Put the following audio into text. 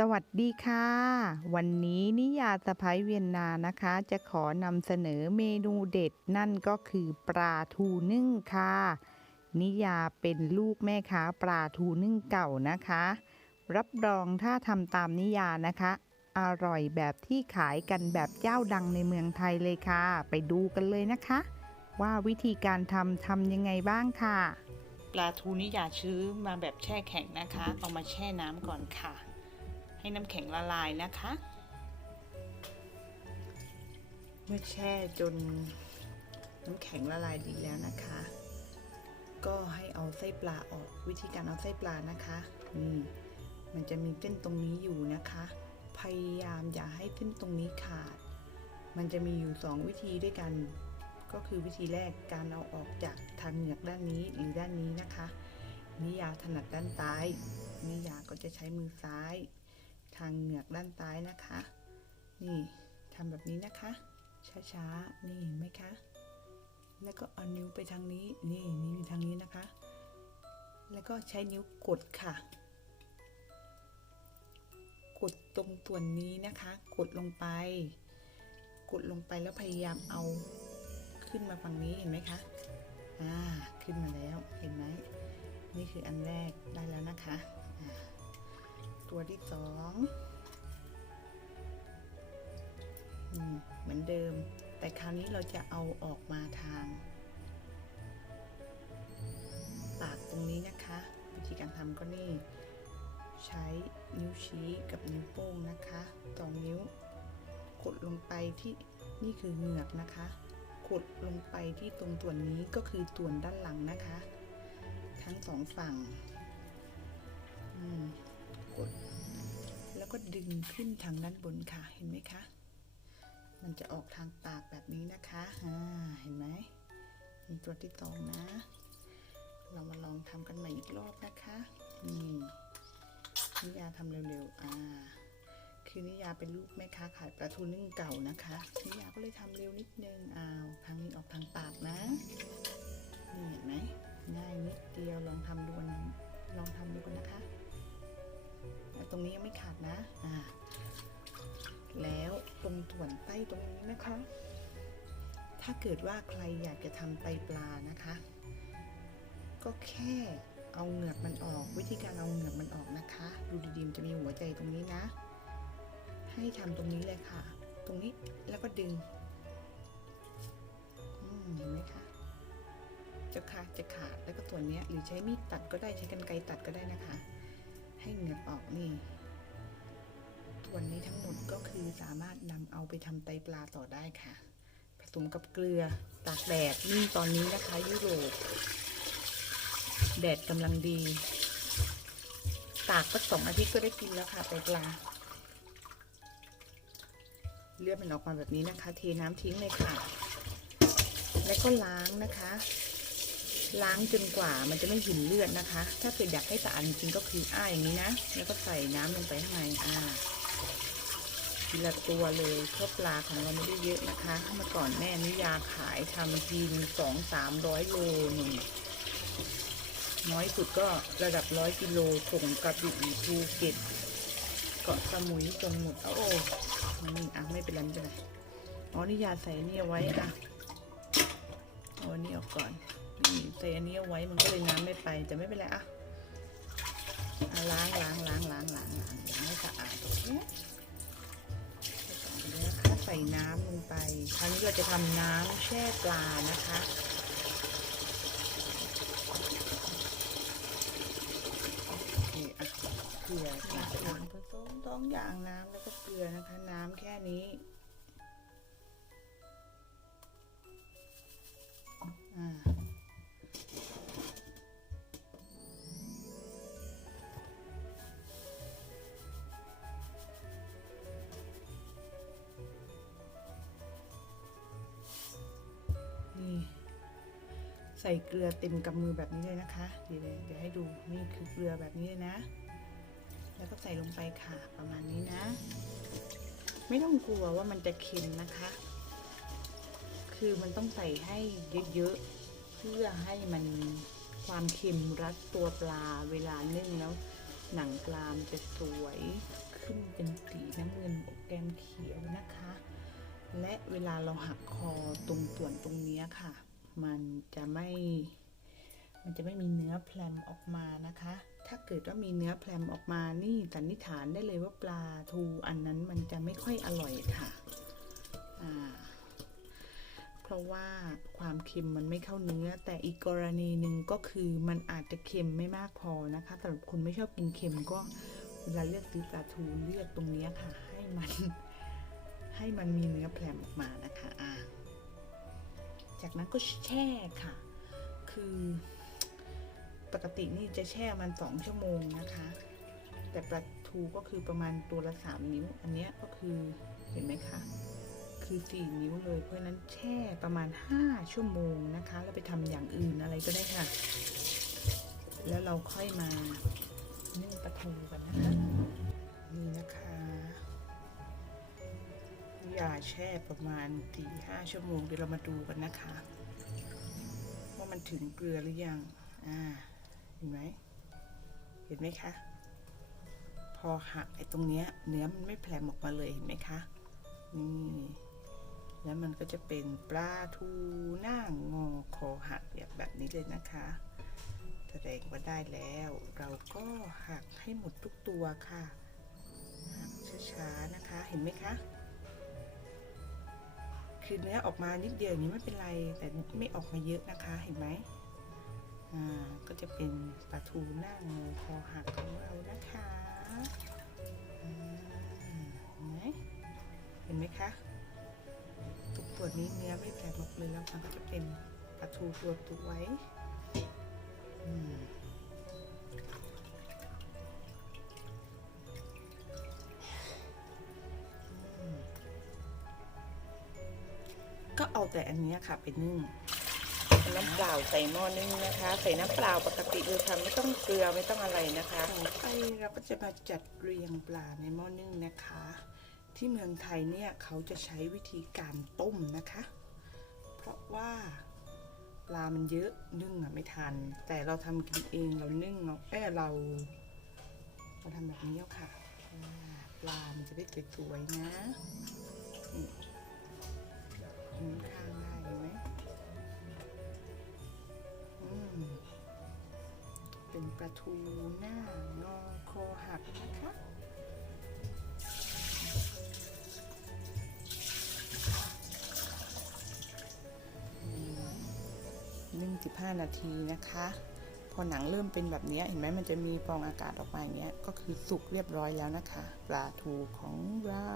สวัสดีค่ะ วันนี้นิยาสะพ้ายเวียนนานะคะ จะขอนำเสนอเมนูเด็ดนั่นก็คือปลาทูนึ่งค่ะ นิยาเป็นลูกแม่ค้าปลาทูนึ่งเก่านะคะ รับรองถ้าทำตามนิยานะคะ อร่อยแบบที่ขายกันแบบเจ้าดังในเมืองไทยเลยค่ะ ไปดูกันเลยนะคะ ว่าวิธีการทำทำยังไงบ้างค่ะ ปลาทูนิยาชื้อมาแบบแช่แข็งนะคะ เอามาแช่น้ำก่อนค่ะ ให้น้ำแข็งละลายนะคะ เมื่อแช่จนน้ำแข็งละลายดีแล้วนะคะ ก็ให้เอาไส้ปลาออกวิธีการเอาไส้ปลานะคะนี่มันจะมีเส้นตรงนี้อยู่นะคะ พยายามอย่าให้เส้นตรงนี้ขาด มันจะมีอยู่สองวิธีด้วยกัน ก็คือวิธีแรกการเอาออกจากทางเหงือกด้านนี้หรือด้านนี้นะคะนิยาถนัดด้านซ้ายนิยาก็จะใช้มือซ้ายางเหงือกด้านซ้ายนะคะ นี่ทำแบบนี้นะคะ ช้าๆ นี่เห็นไหมคะ แล้วก็เอานิ้วไปทางนี้ นี่นิ้วทางนี้นะคะ แล้วก็ใช้นิ้วกดค่ะ กดตรงส่วนนี้นะคะ กดลงไป กดลงไปแล้วพยายามเอาขึ้นมาฝั่งนี้เห็นไหมคะ อ่า ขึ้นมาแล้ว เห็นไหม นี่คืออันแรกได้แล้วนะคะ ตัวที่สองอืมเหมือนเดิม แต่คราวนี้เราจะเอาออกมาทาง ปากตรงนี้นะคะ วิธีการทำก็นี่ ใช้นิ้วชี้กับนิ้วโป้งนะคะสองนิ้วกดลงไปที่นี่คือเหงือกนะคะ กดลงไปที่ตรงส่วนนี้ก็คือส่วนด้านหลังนะคะ ทั้งสองฝั่ง อืม ก็ดึงขึ้นทางด้านบนค่ะ เห็นไหมคะ มันจะออกทางปากแบบนี้นะคะอ่าเห็นไหมมีตัวที่สองนะ เรามาลองทำกันใหม่อีกรอบนะคะนี่นิยาทำเร็วๆ อ่า คือนิยาเป็นลูกแม่ค้าขายปลาทูนึ่งเก่านะคะ นิยาก็เลยทำเร็วนิดนึง อ้าวทางนี้ออกทางปากนะนี่เห็นไหมง่ายนิดเดียวลองทำดูนะลองทำดูกันนะคะ ตรงนี้ยังไม่ขาดนะอ่าแล้วตรงส่วนใต้ตรงนี้นะคะ ถ้าเกิดว่าใครอยากจะทำไตปลานะคะ ก็แค่เอาเหงือกมันออก วิธีการเอาเหงือกมันออกนะคะ ดูดีๆมันจะมีหัวใจตรงนี้นะ ให้ทำตรงนี้เลยค่ะ ตรงนี้แล้วก็ดึงเห็นไหมคะจะขาดจะขาดแล้วก็ส่วนเนี้ยหรือใช้มีดตัดก็ได้ใช้กรรไกรตัดก็ได้นะคะ ให้เหงือออกนี่ส่วนนี้ทั้งหมดก็คือสามารถนำเอาไปทำไตปลาต่อได้ค่ะ ผสมกับเกลือตากแดดนี่ตอนนี้นะคะยุโรปแดดกำลังดี ตากก็สองอาทิตย์ก็ได้กินแล้วค่ะไตปลา เลือดมันออกมาแบบนี้นะคะ เทน้ำทิ้งเลยค่ะ แล้วก็ล้างนะคะ ล้างจนกว่ามันจะไม่หินเลือดนะคะ ถ้าเกิดอยากให้สะอาดจริงก็คืออ้าอย่างนี้นะ แล้วก็ใส่น้ำลงไปข้างในอ่าทีละตัวเลยเพราะปลาของเราไม่ได้เยอะนะคะ เมื่อก่อนแม่นิยาขายทำทีนสองสามร้อยโลหนึ่งน้อยสุดก็ระดับร้อยกิโลส่งกระบี่ภูเก็ตเกาะสมุยจงหมดโอ้นี่อะไม่เป็นไรไม่เป็นไรอ๋อนิยาใส่นี่เอาไว้อะเอาอันนี้ออกก่อน ใส่อันนี้เอาไว้มันก็เลยน้ำไม่ไปแต่ไม่เป็นไรอะอะล้างล้างล้างล้างล้างล้างล้างให้สะอาดโอเคนะคะใส่น้ำลงไปคราวนี้เราจะทำน้ำแช่ปลานะคะนี่อะเกลือค่ะผสมต้องอย่างน้ำแล้วก็เกลือนะคะ น้ำแค่นี้ ใส่เกลือเต็มกำมือแบบนี้เลยนะคะ เดี๋ยวเดี๋ยวให้ดูนี่คือเกลือแบบนี้เลยนะ แล้วก็ใส่ลงไปค่ะประมาณนี้นะ ไม่ต้องกลัวว่ามันจะเค็มนะคะ คือมันต้องใส่ให้เยอะๆเพื่อให้มันความเค็มรัดตัวปลาเวลานึ่งแล้ว หนังปลามจะสวยขึ้นเป็นสีน้ำเงินอกแกมเขียวนะคะ และเวลาเราหักคอตรงส่วนตรงนี้ค่ะ มันจะไม่ มันจะไม่มีเนื้อแพลมออกมานะคะ ถ้าเกิดว่ามีเนื้อแพลมออกมานี่สันนิษฐานได้เลยว่าปลาทูอันนั้นมันจะไม่ค่อยอร่อยค่ะอ่าเพราะว่าความเค็มมันไม่เข้าเนื้อ แต่อีกกรณีหนึ่งก็คือมันอาจจะเค็มไม่มากพอนะคะสำหรับคนไม่ชอบกินเค็มก็เวลาเลือกซื้อปลาทูเลือกตรงนี้ค่ะ ให้มันให้มันมีเนื้อแผลมออกมานะคะอ่า จากนั้นก็แช่ค่ะ คือปกตินี่จะแช่มันสองชั่วโมงนะคะ แต่ปลาทูก็คือประมาณตัวละสามนิ้ว อันเนี้ยก็คือเห็นไหมคะ คือสี่นิ้วเลย เพราะนั้นแช่ประมาณห้าชั่วโมงนะคะ แล้วไปทำอย่างอื่นอะไรก็ได้ค่ะ แล้วเราค่อยมานึ่งปลาทูกันนะคะ นี่นะคะ ยาแช่ประมาณสี่ห้าชั่วโมงเดี๋ยวเรามาดูกันนะคะ ว่ามันถึงเกลือหรือยังอ่าเห็นไหมเห็นไหมคะพอหักไอ้ตรงเนี้ยเนื้อมันไม่แผลมออกมาเลยเห็นไหมคะนี่แล้วมันก็จะเป็นปลาทูหน้างอคอหักแบบแบบนี้เลยนะคะแสดงว่าได้แล้ว เราก็หักให้หมดทุกตัวค่ะหักช้าๆนะคะเห็นไหมคะ คือเนื้อออกมานิดเดียวนี้ไม่เป็นไร แต่ไม่ออกมาเยอะนะคะ เห็นไหมอ่า ก็จะเป็นปลาทูหน้างอคอหักของเรานะคะเห็นไหมเห็นไหมคะทุกตัวนี้เนื้อไม่แผลหมดเลยแล้วมันก็จะเป็นปลาทูตัวตัวไว้ อืม ก็เอาแต่อันเนี้ยค่ะไปนึ่งน้ำเปล่าใส่หม้อนึ่งนะคะ ใส่น้ำเปล่าปกติเลยค่ะไม่ต้องเกลือไม่ต้องอะไรนะคะต่อไปเราก็จะมาจัดเรียงปลาในหม้อนึ่งนะคะ ที่เมืองไทยเนี่ยเขาจะใช้วิธีการต้มนะคะ เพราะว่าปลามันเยอะนึ่งอะไม่ทัน แต่เราทำกินเองเรานึ่งเนาะเออเราเราทำแบบนี้เอาค่ะอ่าปลามันจะได้สวยๆนะ ทูหน้างอคอหักนะคะนึ่ง15นาทีนะคะ พอหนังเริ่มเป็นแบบนี้เห็นไหมมันจะมีฟองอากาศออกมาอย่างเงี้ยก็คือสุกเรียบร้อยแล้วนะคะ ปลาทูของเรา